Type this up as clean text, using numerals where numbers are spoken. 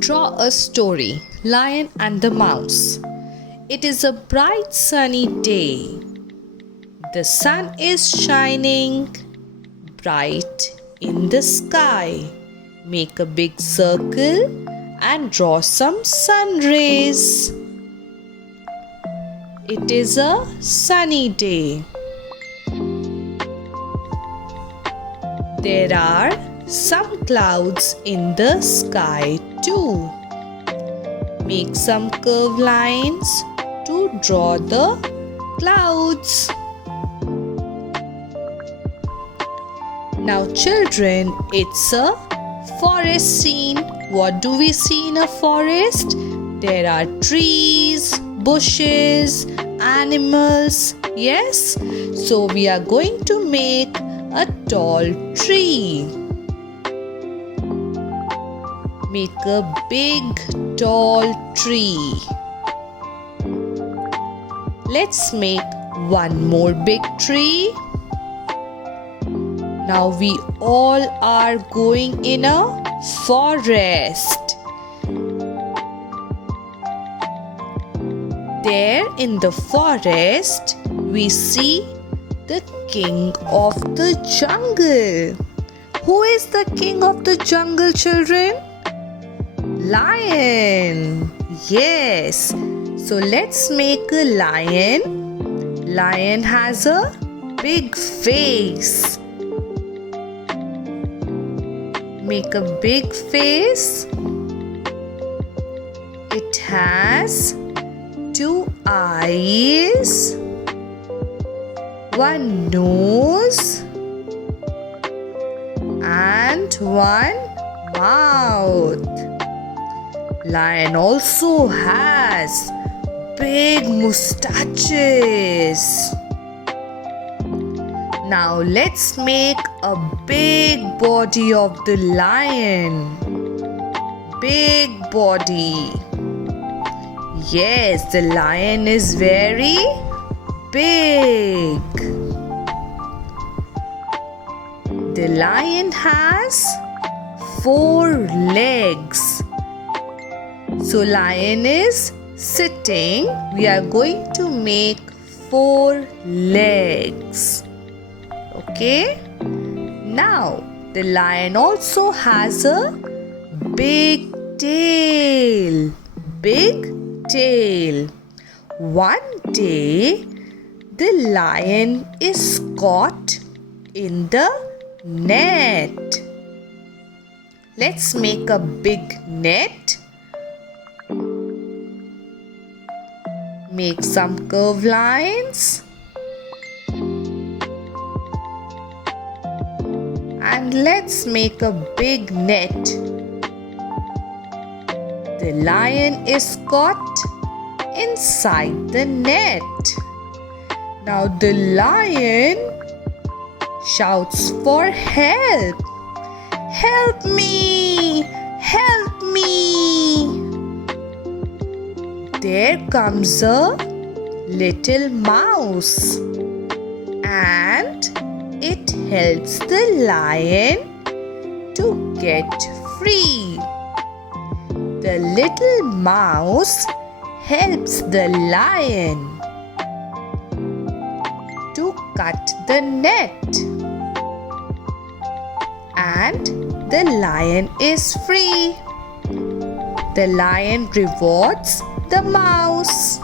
Draw a story, Lion and the Mouse. It is a bright sunny day. The sun is shining bright in the sky. Make a big circle and draw some sun rays. It is a sunny day. There are some clouds in the sky too. Make some curved lines to draw the clouds. Now children, it's a forest scene. What do we see in a forest? There are trees, bushes, animals. Yes? So we are going to make a tall tree. Make a big tall tree. Let's make one more big tree. Now we all are going in a forest. There in the forest we see the king of the jungle. Who is the king of the jungle, children? Lion. Yes. So let's make a lion. Lion has a big face. Make a big face. It has two eyes, one nose, and one mouth. Lion also has big mustaches. Now let's make a big body of the lion. Big body. Yes, the lion is very big. The lion has 4 legs. So lion is sitting. We are going to make 4 legs. Okay? Now, the lion also has a big tail. Big tail. One day, the lion is caught in the net. Let's make a big net. Make some curved lines. And let's make a big net. The lion is caught inside the net. Now the lion shouts for help. Help me! Help me! There comes a little mouse and it helps the lion to get free. The little mouse helps the lion to cut the net and the lion is free. The lion rewards the mouse.